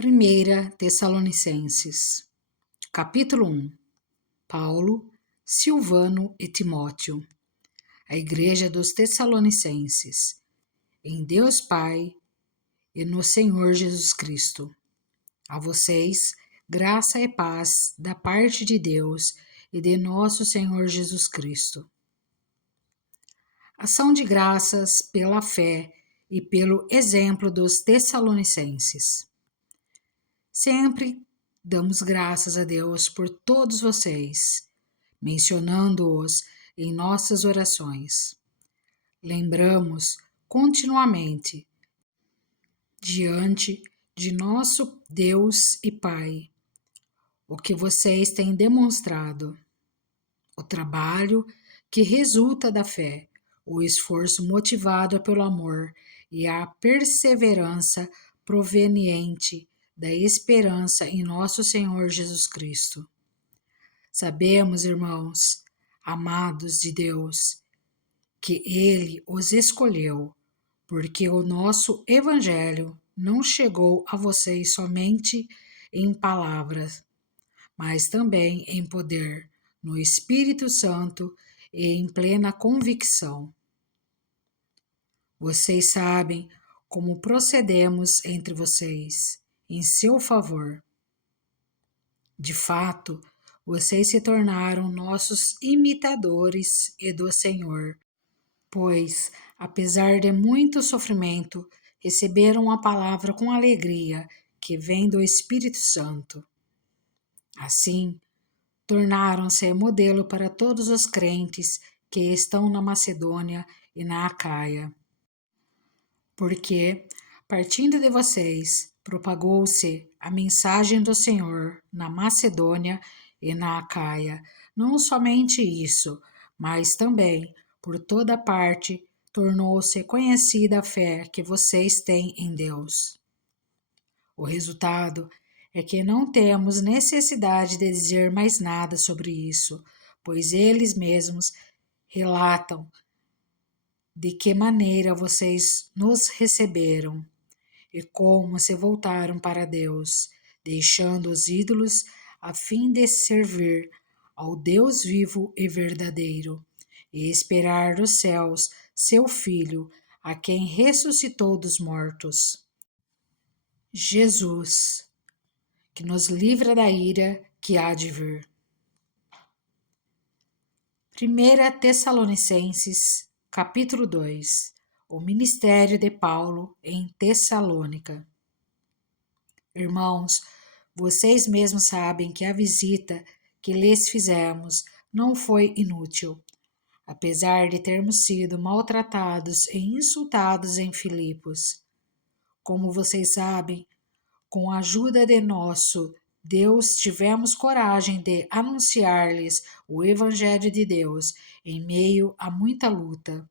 1 Tessalonicenses, capítulo 1. Paulo, Silvano e Timóteo, a igreja dos Tessalonicenses, em Deus Pai e no Senhor Jesus Cristo. A vocês, graça e paz da parte de Deus e de nosso Senhor Jesus Cristo. Ação de graças pela fé e pelo exemplo dos Tessalonicenses. Sempre damos graças a Deus por todos vocês, mencionando-os em nossas orações. Lembramos continuamente, diante de nosso Deus e Pai, o que vocês têm demonstrado, o trabalho que resulta da fé, o esforço motivado pelo amor e a perseverança proveniente da esperança em nosso Senhor Jesus Cristo. Sabemos, irmãos, amados de Deus, que Ele os escolheu, porque o nosso Evangelho não chegou a vocês somente em palavras, mas também em poder, no Espírito Santo e em plena convicção. Vocês sabem como procedemos entre vocês, em seu favor. De fato, vocês se tornaram nossos imitadores e do Senhor, pois, apesar de muito sofrimento, receberam a palavra com alegria que vem do Espírito Santo. Assim, tornaram-se modelo para todos os crentes que estão na Macedônia e na Acaia. Porque, partindo de vocês, propagou-se a mensagem do Senhor na Macedônia e na Acaia. Não somente isso, mas também, por toda parte, tornou-se conhecida a fé que vocês têm em Deus. O resultado é que não temos necessidade de dizer mais nada sobre isso, pois eles mesmos relatam de que maneira vocês nos receberam e como se voltaram para Deus, deixando os ídolos a fim de servir ao Deus vivo e verdadeiro e esperar dos céus seu Filho, a quem ressuscitou dos mortos. Jesus, que nos livra da ira que há de vir. 1 Tessalonicenses, capítulo 2. O ministério de Paulo em Tessalônica. Irmãos, vocês mesmos sabem que a visita que lhes fizemos não foi inútil, apesar de termos sido maltratados e insultados em Filipos. Como vocês sabem, com a ajuda de nosso Deus, tivemos coragem de anunciar-lhes o Evangelho de Deus em meio a muita luta,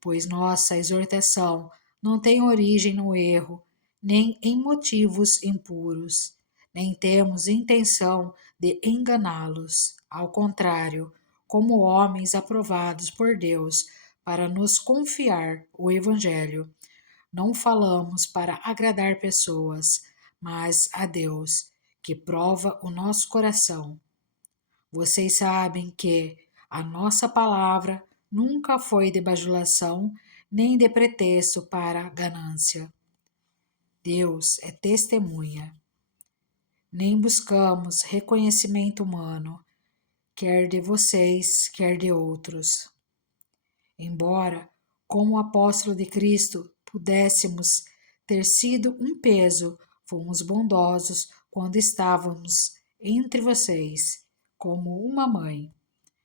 pois nossa exortação não tem origem no erro, nem em motivos impuros, nem temos intenção de enganá-los. Ao contrário, como homens aprovados por Deus para nos confiar o Evangelho, não falamos para agradar pessoas, mas a Deus, que prova o nosso coração. Vocês sabem que a nossa palavra nunca foi de bajulação, nem de pretexto para ganância. Deus é testemunha. Nem buscamos reconhecimento humano, quer de vocês, quer de outros. Embora, como apóstolo de Cristo, pudéssemos ter sido um peso, fomos bondosos quando estávamos entre vocês, como uma mãe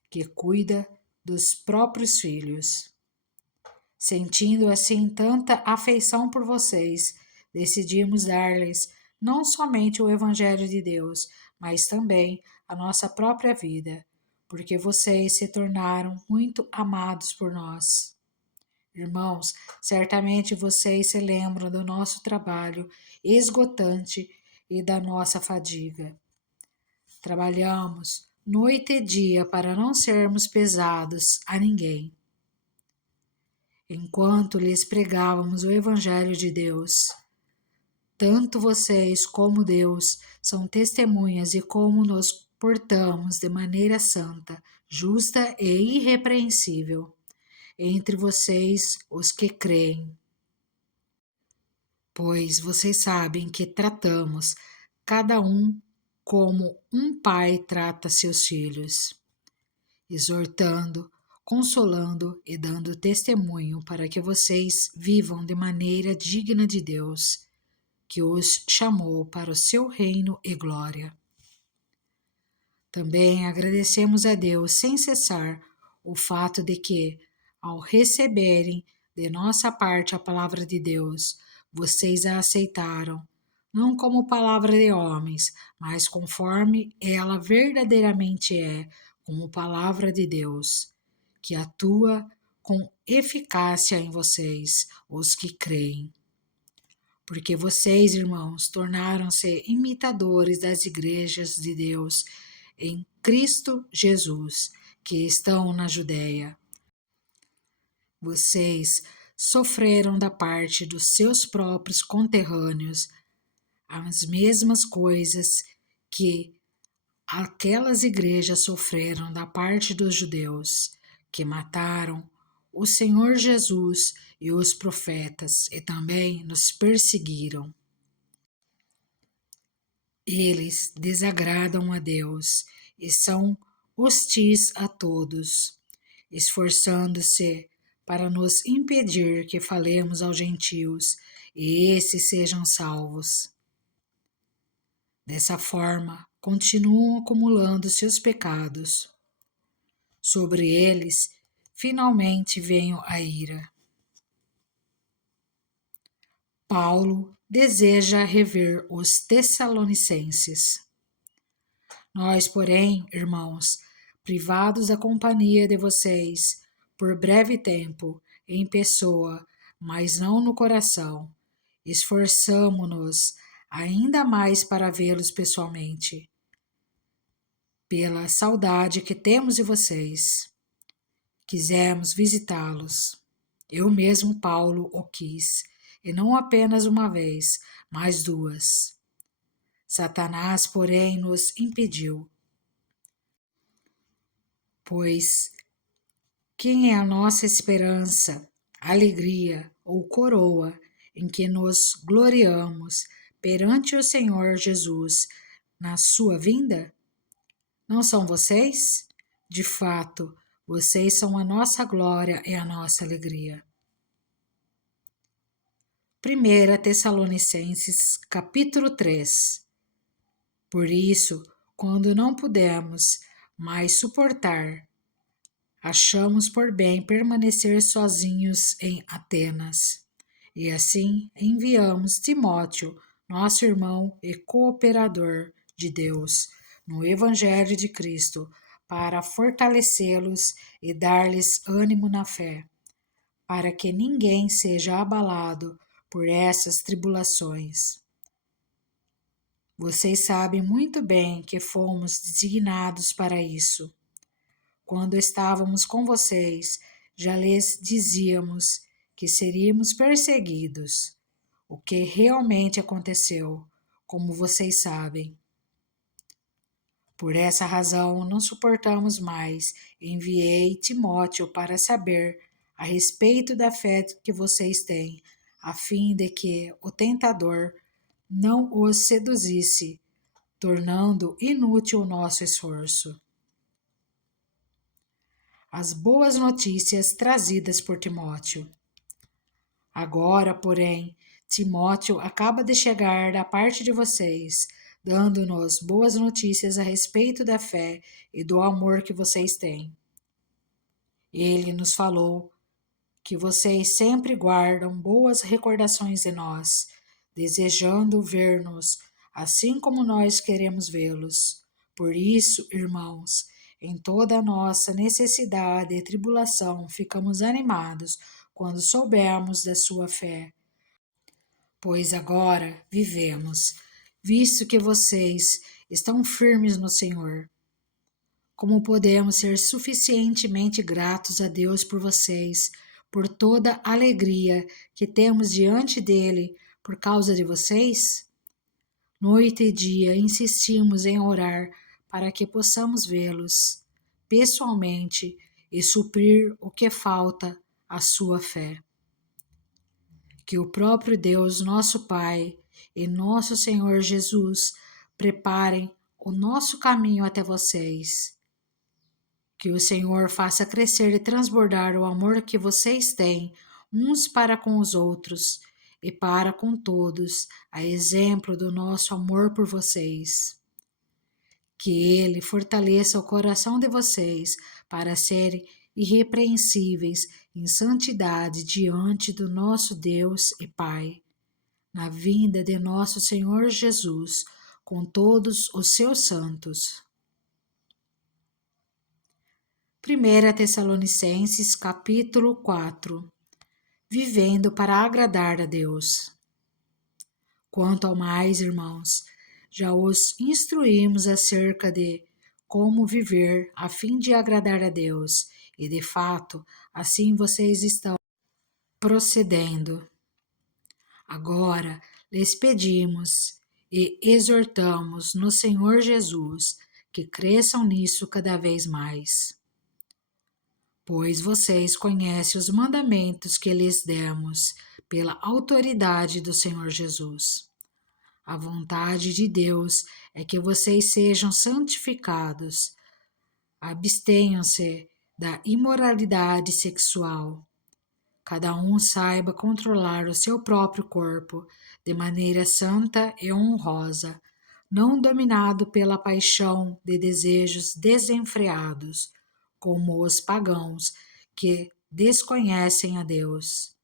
que cuida dos próprios filhos. Sentindo assim tanta afeição por vocês, decidimos dar-lhes não somente o Evangelho de Deus, mas também a nossa própria vida, porque vocês se tornaram muito amados por nós. Irmãos, certamente vocês se lembram do nosso trabalho esgotante e da nossa fadiga. Trabalhamos noite e dia para não sermos pesados a ninguém. Enquanto lhes pregávamos o Evangelho de Deus, Tanto vocês como Deus são testemunhas de como nos portamos de maneira santa, justa e irrepreensível entre vocês, os que creem. Pois vocês sabem que tratamos cada um como um pai trata seus filhos, exortando, consolando e dando testemunho para que vocês vivam de maneira digna de Deus, que os chamou para o seu reino e glória. Também agradecemos a Deus sem cessar o fato de que, ao receberem de nossa parte a palavra de Deus, vocês a aceitaram, não como palavra de homens, mas conforme ela verdadeiramente é, como palavra de Deus, que atua com eficácia em vocês, os que creem. Porque vocês, irmãos, tornaram-se imitadores das igrejas de Deus em Cristo Jesus, que estão na Judéia. Vocês sofreram da parte dos seus próprios conterrâneos as mesmas coisas que aquelas igrejas sofreram da parte dos judeus, que mataram o Senhor Jesus e os profetas e também nos perseguiram. Eles desagradam a Deus e são hostis a todos, esforçando-se para nos impedir que falemos aos gentios e esses sejam salvos. Dessa forma, continuam acumulando seus pecados. Sobre eles, finalmente veio a ira. Paulo deseja rever os Tessalonicenses. Nós, porém, irmãos, privados da companhia de vocês, por breve tempo, em pessoa, mas não no coração, esforçamo-nos ainda mais para vê-los pessoalmente, pela saudade que temos de vocês. Quisemos visitá-los. Eu mesmo, Paulo, o quis, e não apenas uma vez, mas duas. Satanás, porém, nos impediu. Pois quem é a nossa esperança, alegria ou coroa em que nos gloriamos perante o Senhor Jesus na sua vinda? Não são vocês? De fato, vocês são a nossa glória e a nossa alegria. 1 Tessalonicenses, capítulo 3. Por isso, quando não pudemos mais suportar, achamos por bem permanecer sozinhos em Atenas. E assim enviamos Timóteo, nosso irmão e cooperador de Deus, no Evangelho de Cristo, para fortalecê-los e dar-lhes ânimo na fé, para que ninguém seja abalado por essas tribulações. Vocês sabem muito bem que fomos designados para isso. Quando estávamos com vocês, já lhes dizíamos que seríamos perseguidos, o que realmente aconteceu, como vocês sabem. Por essa razão, não suportamos mais. Enviei Timóteo para saber a respeito da fé que vocês têm, a fim de que o tentador não os seduzisse, tornando inútil o nosso esforço. As boas notícias trazidas por Timóteo. Agora, porém, Timóteo acaba de chegar da parte de vocês, dando-nos boas notícias a respeito da fé e do amor que vocês têm. Ele nos falou que vocês sempre guardam boas recordações de nós, desejando ver-nos, assim como nós queremos vê-los. Por isso, irmãos, em toda a nossa necessidade e tribulação, ficamos animados quando soubermos da sua fé. Pois agora vivemos, visto que vocês estão firmes no Senhor. Como podemos ser suficientemente gratos a Deus por vocês, por toda a alegria que temos diante dele, por causa de vocês? Noite e dia insistimos em orar para que possamos vê-los pessoalmente e suprir o que falta à sua fé. Que o próprio Deus, nosso Pai, e nosso Senhor Jesus preparem o nosso caminho até vocês. Que o Senhor faça crescer e transbordar o amor que vocês têm uns para com os outros e para com todos, a exemplo do nosso amor por vocês. Que Ele fortaleça o coração de vocês para serem irrepreensíveis em santidade diante do nosso Deus e Pai, na vinda de nosso Senhor Jesus, com todos os seus santos. 1 Tessalonicenses capítulo 4. Vivendo para agradar a Deus. Quanto ao mais, irmãos, já os instruímos acerca de como viver a fim de agradar a Deus, e de fato, assim vocês estão procedendo. Agora, lhes pedimos e exortamos no Senhor Jesus que cresçam nisso cada vez mais. Pois vocês conhecem os mandamentos que lhes demos pela autoridade do Senhor Jesus. A vontade de Deus é que vocês sejam santificados, abstenham-se da imoralidade sexual. Cada um saiba controlar o seu próprio corpo de maneira santa e honrosa, não dominado pela paixão de desejos desenfreados, como os pagãos que desconhecem a Deus.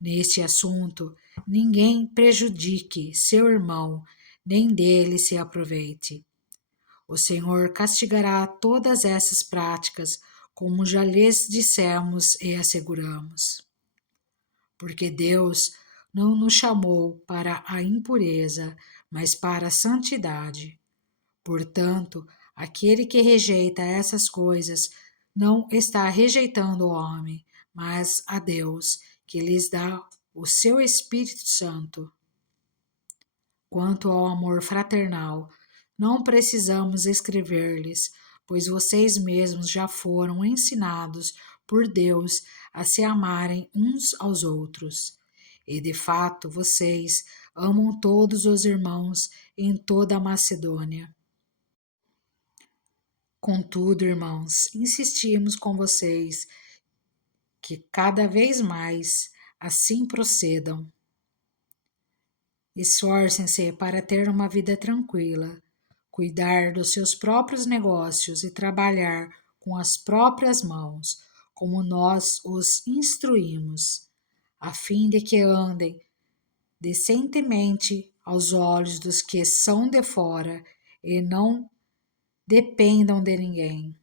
Neste assunto, ninguém prejudique seu irmão, nem dele se aproveite. O Senhor castigará todas essas práticas, como já lhes dissemos e asseguramos. Porque Deus não nos chamou para a impureza, mas para a santidade. Portanto, aquele que rejeita essas coisas não está rejeitando o homem, mas a Deus, que lhes dá o seu Espírito Santo. Quanto ao amor fraternal, não precisamos escrever-lhes, pois vocês mesmos já foram ensinados por Deus a se amarem uns aos outros. E de fato vocês amam todos os irmãos em toda a Macedônia. Contudo, irmãos, insistimos com vocês que cada vez mais assim procedam. Esforcem-se para ter uma vida tranquila, cuidar dos seus próprios negócios e trabalhar com as próprias mãos, como nós os instruímos, a fim de que andem decentemente aos olhos dos que são de fora e não dependam de ninguém.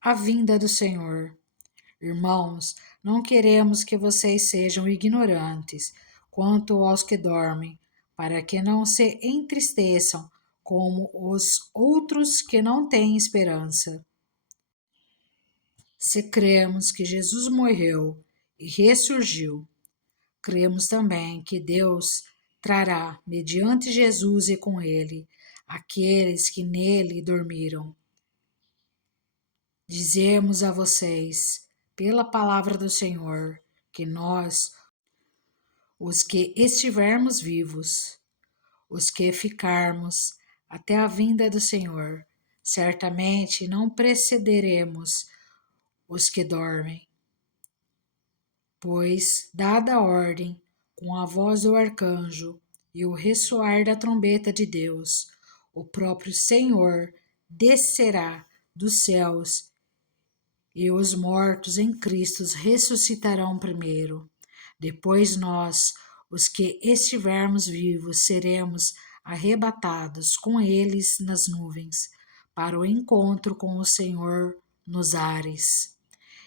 A vinda do Senhor. Irmãos, não queremos que vocês sejam ignorantes quanto aos que dormem, para que não se entristeçam como os outros que não têm esperança. Se cremos que Jesus morreu e ressurgiu, cremos também que Deus trará, mediante Jesus e com ele, aqueles que nele dormiram. Dizemos a vocês, pela palavra do Senhor, que nós, os que estivermos vivos, os que ficarmos até a vinda do Senhor, certamente não precederemos os que dormem. Pois, dada a ordem, com a voz do arcanjo e o ressoar da trombeta de Deus, o próprio Senhor descerá dos céus e os mortos em Cristo ressuscitarão primeiro. Depois nós, os que estivermos vivos, seremos arrebatados com eles nas nuvens, para o encontro com o Senhor nos ares.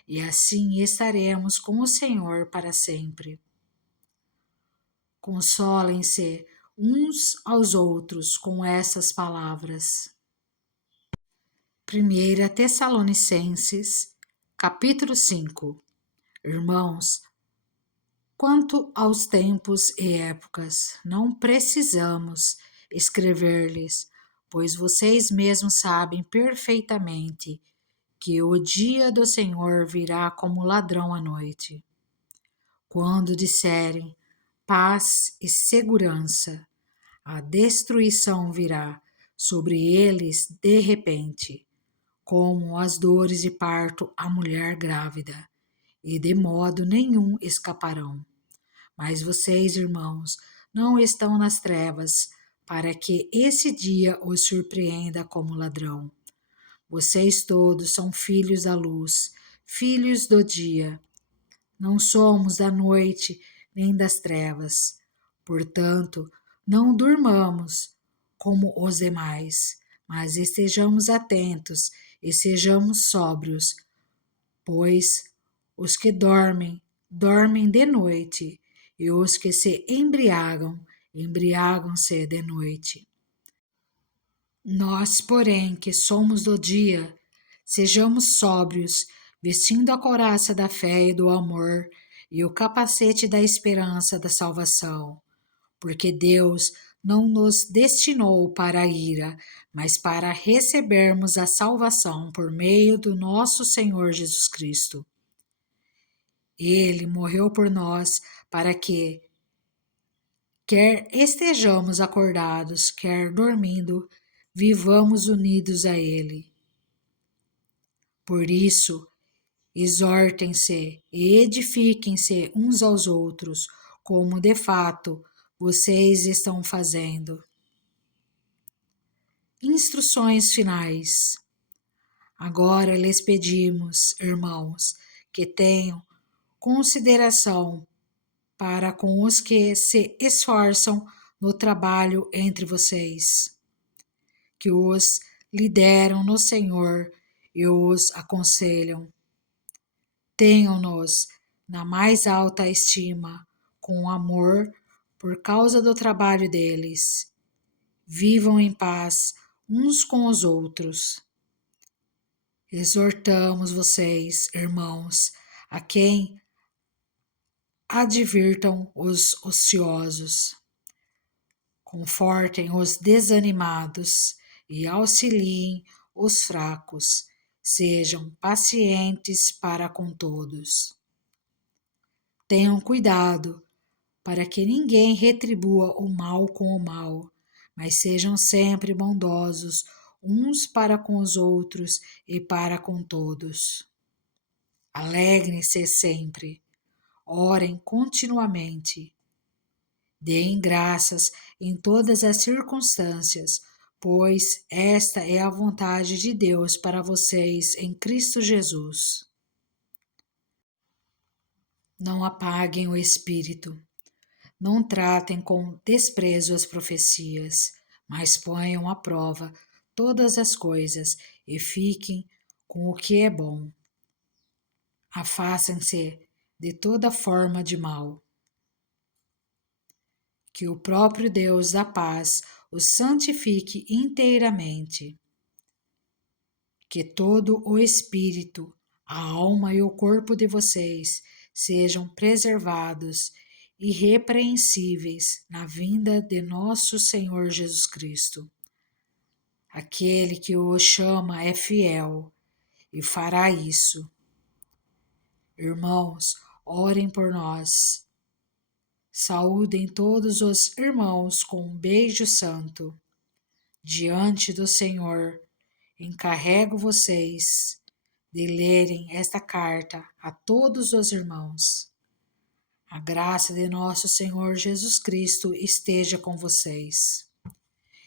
E assim estaremos com o Senhor para sempre. Consolem-se uns aos outros com essas palavras. 1 Tessalonicenses capítulo 5. Irmãos, Quanto aos tempos e épocas, não precisamos escrever-lhes, pois vocês mesmos sabem perfeitamente que o dia do Senhor virá como ladrão à noite. Quando disserem paz e segurança, a destruição virá sobre eles de repente, como as dores de parto à mulher grávida, e de modo nenhum escaparão. Mas vocês, irmãos, não estão nas trevas, para que esse dia os surpreenda como ladrão. Vocês todos são filhos da luz, filhos do dia. Não somos da noite nem das trevas. Portanto, não durmamos como os demais, mas estejamos atentos e sejamos sóbrios, pois os que dormem, dormem de noite, e os que se embriagam, embriagam-se de noite. Nós, porém, que somos do dia, sejamos sóbrios, vestindo a couraça da fé e do amor e o capacete da esperança da salvação, porque Deus não nos destinou para a ira, mas para recebermos a salvação por meio do nosso Senhor Jesus Cristo. Ele morreu por nós para que, quer estejamos acordados, quer dormindo, vivamos unidos a Ele. Por isso, exortem-se e edifiquem-se uns aos outros, como de fato vocês estão fazendo. Instruções finais. Agora lhes pedimos, irmãos, que tenham consideração para com os que se esforçam no trabalho entre vocês, que os lideram no Senhor e os aconselham. Tenham-nos na mais alta estima, com amor por causa do trabalho deles. Vivam em paz uns com os outros. Exortamos vocês, irmãos, a quem advirtam os ociosos, confortem os desanimados e auxiliem os fracos. Sejam pacientes para com todos. Tenham cuidado para que ninguém retribua o mal com o mal, mas sejam sempre bondosos uns para com os outros e para com todos. Alegrem-se sempre, orem continuamente, deem graças em todas as circunstâncias, pois esta é a vontade de Deus para vocês em Cristo Jesus. Não apaguem o espírito. Não tratem com desprezo as profecias, mas ponham à prova todas as coisas e fiquem com o que é bom. Afastem-se de toda forma de mal. Que o próprio Deus da paz os santifique inteiramente. Que todo o espírito, a alma e o corpo de vocês sejam preservados irrepreensíveis na vinda de nosso Senhor Jesus Cristo. Aquele que o chama é fiel e fará isso. Irmãos, orem por nós. Saúdem todos os irmãos com um beijo santo. Diante do Senhor, encarrego vocês de lerem esta carta a todos os irmãos. A graça de nosso Senhor Jesus Cristo esteja com vocês.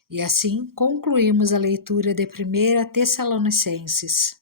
E assim concluímos a leitura de 1 Tessalonicenses.